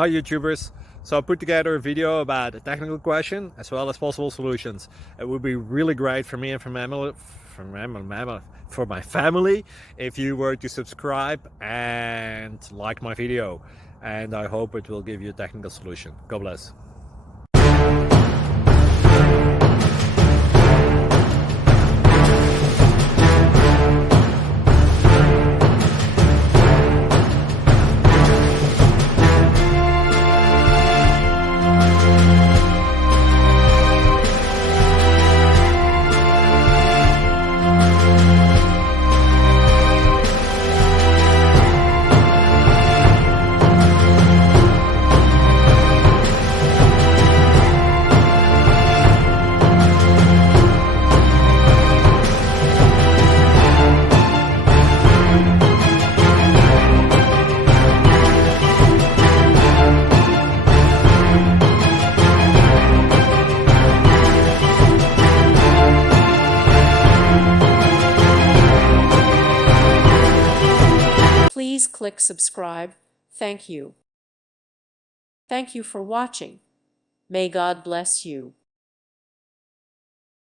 Hi YouTubers. So I put together a video about a technical question as well as possible solutions. It would be really great for me and for my family if you were to subscribe and like my video. And I hope it will give you a technical solution. God bless. Please click subscribe. Thank you. Thank you for watching. May God bless you.